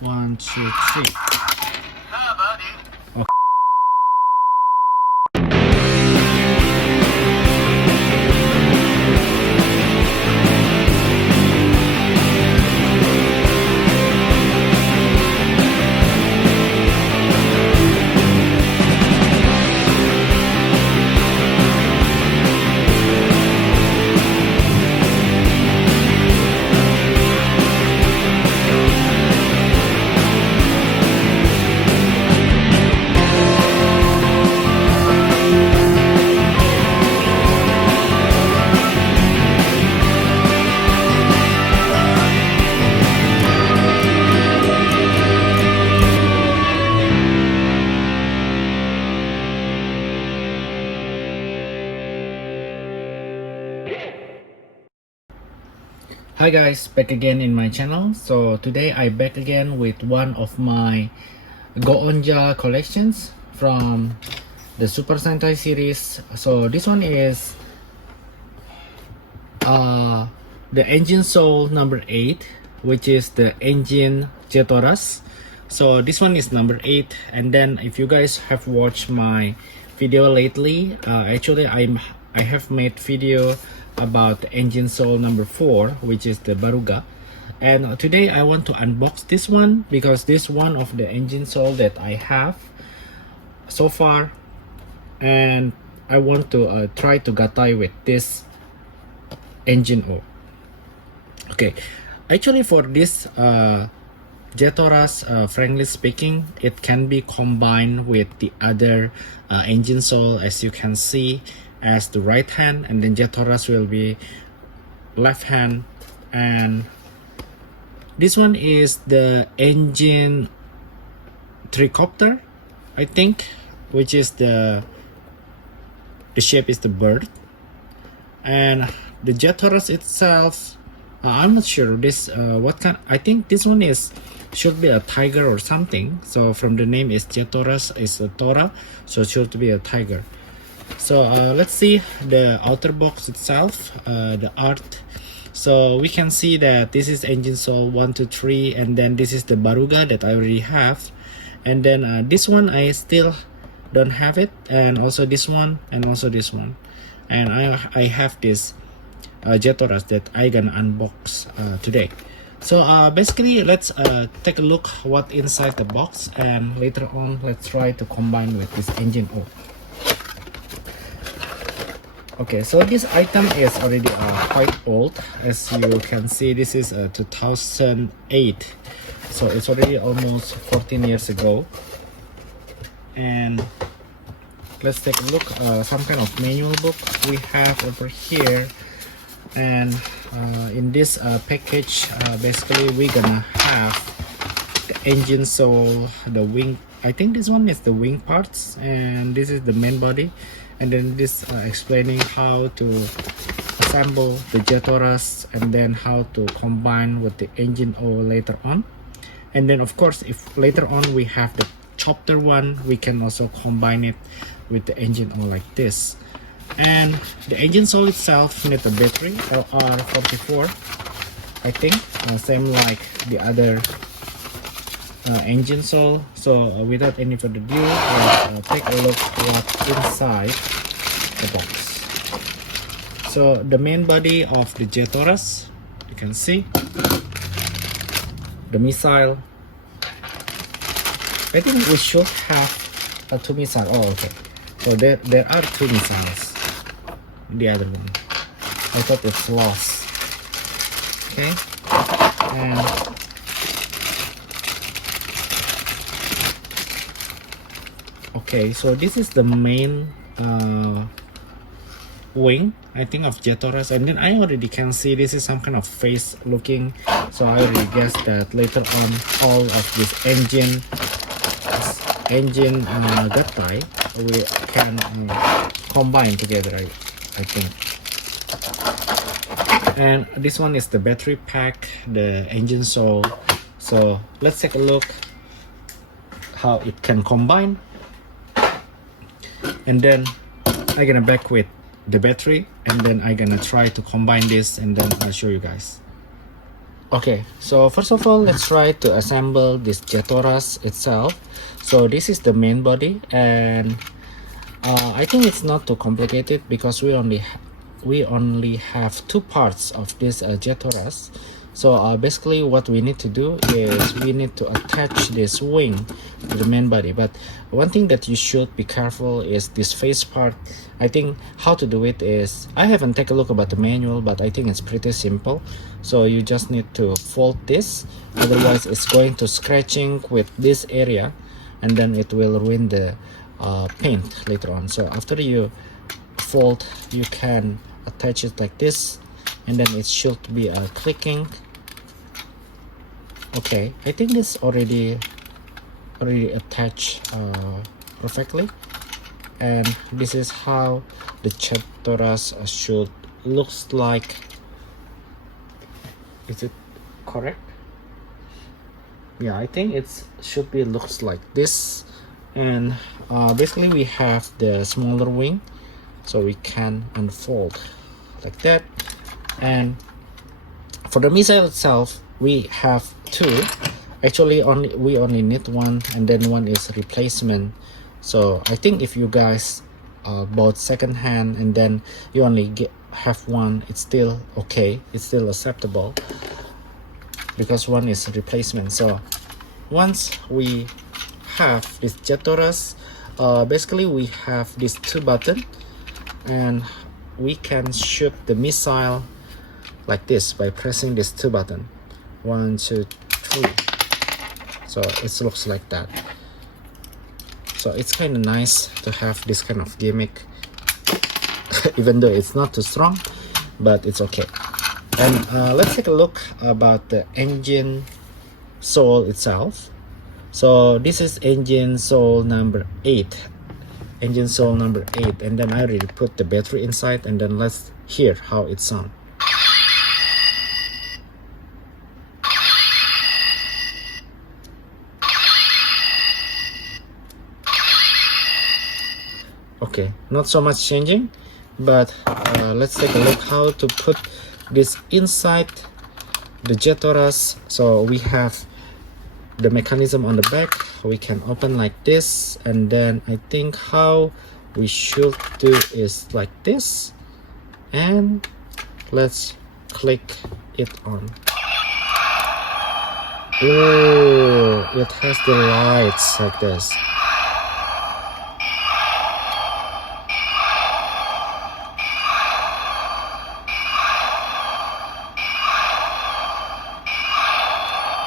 1, 2, 3. Okay. Hi guys, back again in my channel. So today I back again with one of my Goonger collections from the Super Sentai series. So this one is the engine soul number 8, which is the engine Jettoras. So this one is number 8, and then if you guys have watched my video lately, actually I have made video about the engine soul number 4, which is the Baruga. And today I want to unbox this one because this one of the engine soul that I have so far, and I want to try to Gattai with this engine O. Okay, actually for this Jettoras, frankly speaking, it can be combined with the other engine soul, as you can see, as the right hand, and then Jettoras will be left hand. And this one is the engine tricopter, I think, which is the shape is the bird. And the Jettoras itself, I'm not sure this what kind. I think this one should be a tiger or something. So from the name is Jettoras is a Tora, so it should be a tiger. So let's see the outer box itself, the art. So we can see that this is engine soul 1, 2, 3, and then this is the Baruga that I already have, and then this one I still don't have it, and also this one, and also this one, and I have this Jettoras that I gonna unbox today. So basically let's take a look what inside the box, and later on let's try to combine with this engine O. Okay, so this item is already quite old. As you can see, this is 2008, so it's already almost 14 years ago. And let's take a look, some kind of manual book we have over here. And in this package, basically we're gonna have the engine soul, the wing. I think this one is the wing parts, and this is the main body, and then this explaining how to assemble the Jettoras, and then how to combine with the engine O later on. And then of course, if later on we have the chopper one, we can also combine it with the engine O like this. And the engine soul itself needs a battery LR44, I think, same like the other engine soul. So without any further ado, let's take a look what's inside the box. So the main body of the Jettoras, you can see the missile. I think we should have a 2 missile. Oh, okay. So there are 2 missiles. The other one, I thought it's lost. Okay, and okay, so this is the main wing, I think, of Jettoras, and then I already can see this is some kind of face looking. So I already guessed that later on all of this engine Gattai we can combine together, I think. And this one is the battery pack, the engine soul. So let's take a look how it can combine, and then I'm gonna back with the battery, and then I'm gonna try to combine this, and then I'll show you guys. Okay, so first of all, let's try to assemble this Jettoras itself. So this is the main body, and I think it's not too complicated because we only have two parts of this Jettoras. So basically what we need to do is we need to attach this wing to the main body. But one thing that you should be careful is this face part. I think how to do it is, I haven't taken a look about the manual, but I think it's pretty simple. So you just need to fold this, otherwise it's going to scratching with this area, and then it will ruin the paint later on. So after you fold, you can attach it like this, and then it should be clicking. Okay, I think this already attached perfectly, and this is how the Jettoras should looks like. Is it correct? Yeah, I think it should be looks like this. And basically we have the smaller wing, so we can unfold like that. And for the missile itself, we have two. Actually we only need one, and then one is replacement. So I think if you guys bought second hand and then you only have one, it's still okay, it's still acceptable, because one is replacement. So once we have this Jettoras, basically we have these two buttons, and we can shoot the missile like this by pressing this two button. 1, 2, 3. So it looks like that. So it's kind of nice to have this kind of gimmick even though it's not too strong, but it's okay. And let's take a look about the engine soul itself. So this is engine soul number 8, engine soul number 8, and then I already put the battery inside, and then let's hear how it sounds. Okay, not so much changing, but let's take a look how to put this inside the Jettoras. So we have the mechanism on the back, we can open like this, and then I think how we should do is like this, and let's click it on. Oh, it has the lights like this.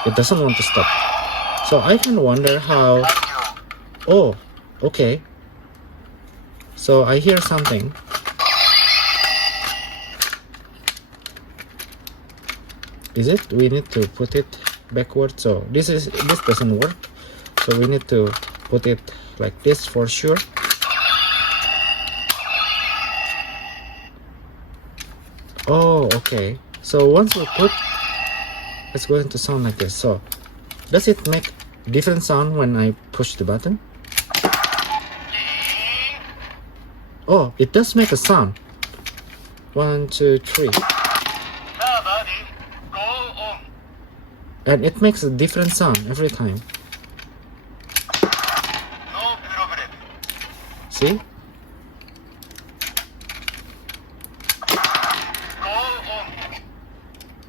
It doesn't want to stop. So I can wonder how. Oh, okay. So I hear something. Is it? We need to put it backward. So this doesn't work. So we need to put it like this for sure. Oh, okay. So once we put, it's going to sound like this. So does it make different sound when I push the button? Oh, it does make a sound. 1, 2, 3. And it makes a different sound every time. See?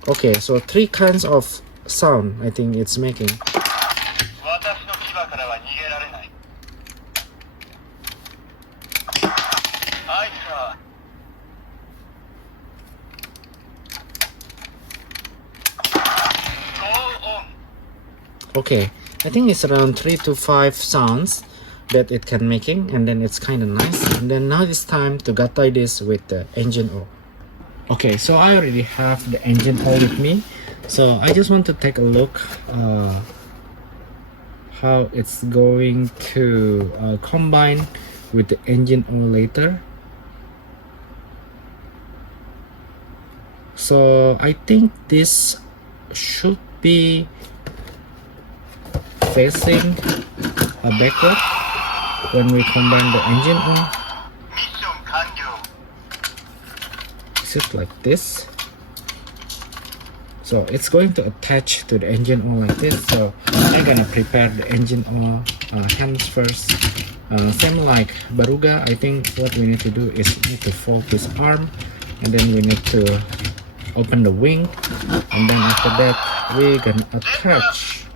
Okay, so 3 kinds of sound I think it's making. Okay, I think it's around 3 to 5 sounds that it can making, and then it's kind of nice. And then now it's time to gattai this with the engine oil. Okay, so I already have the engine oil with me, so I just want to take a look how it's going to combine with the engine oil later. So I think this should be facing backward when we combine the engine oil. Is it like this? So it's going to attach to the engine oil like this. So I'm gonna prepare the engine oil hands first. Same like Baruga, I think what we need to do is we need to fold this arm, and then we need to open the wing, and then after that we're gonna attach.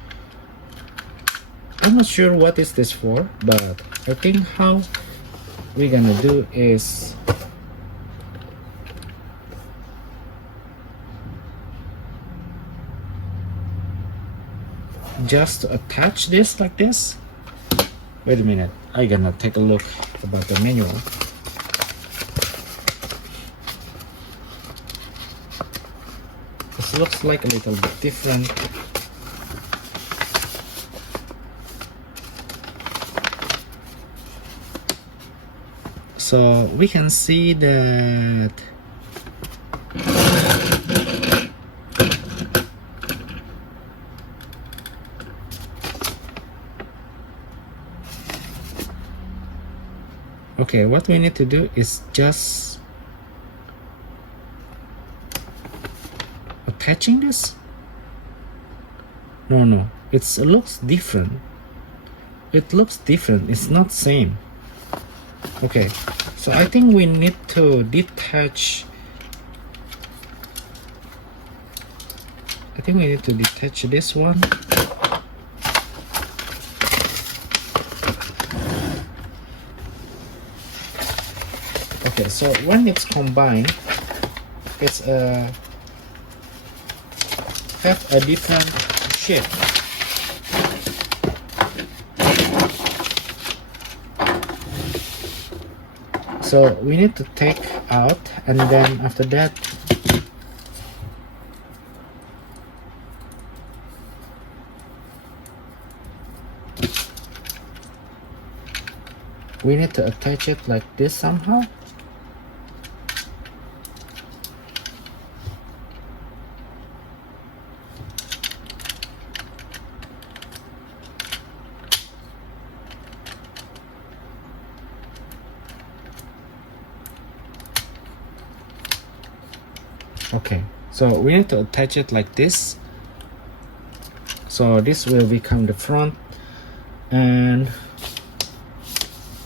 I'm not sure what is this for, but I think how we're gonna do is just to attach this like this. Wait a minute, I'm gonna take a look about the manual. This looks like a little bit different. So we can see that okay, what we need to do is just attaching this. No, it looks different. It looks different. It's not same. Okay, so I think we need to detach. I think we need to detach this one. Okay, so when it's combined, it's have a different shape. So we need to take out, and then after that we need to attach it like this somehow. Okay, so we need to attach it like this. So this will become the front. And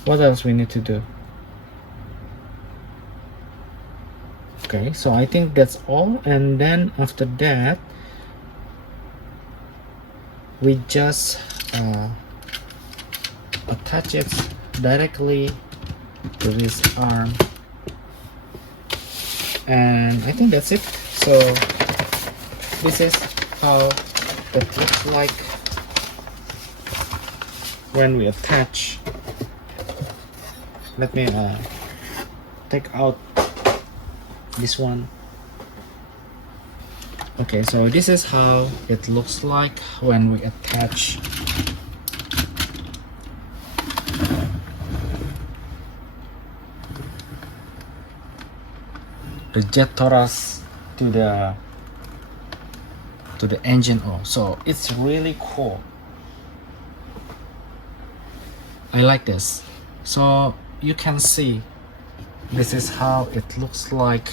what else we need to do? Okay, so I think that's all. And then after that we just attach it directly to this arm, and I think that's it. So this is how it looks like when we attach. Let me take out this one. Okay, so this is how it looks like when we attach the Jettoras to the engine oil. So it's really cool. I like this. So you can see this is how it looks like,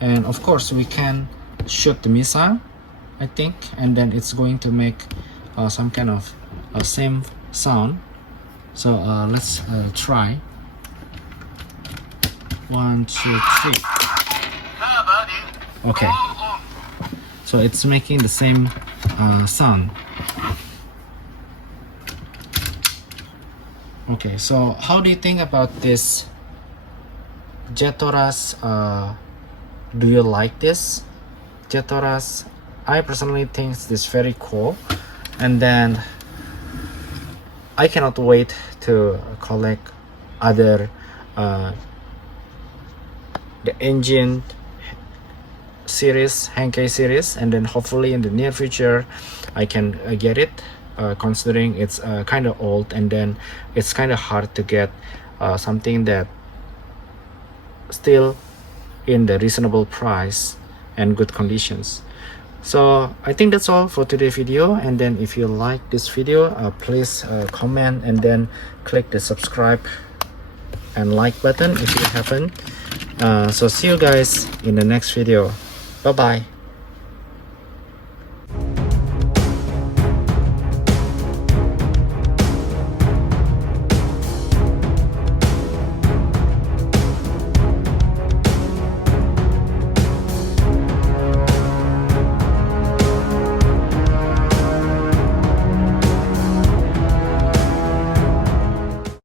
and of course we can shoot the missile, I think, and then it's going to make some kind of same sound. So let's try. 1, 2, 3. Okay, so it's making the same sound. Okay, so how do you think about this Jettoras? Do you like this Jettoras? I personally think this very cool, and then I cannot wait to collect other the engine series, Henkei series, and then hopefully in the near future I can get it, considering it's kind of old, and then it's kind of hard to get something that still in the reasonable price and good conditions. So I think that's all for today's video, and then if you like this video, please comment and then click the subscribe and like button if you haven't. So see you guys in the next video. Bye bye.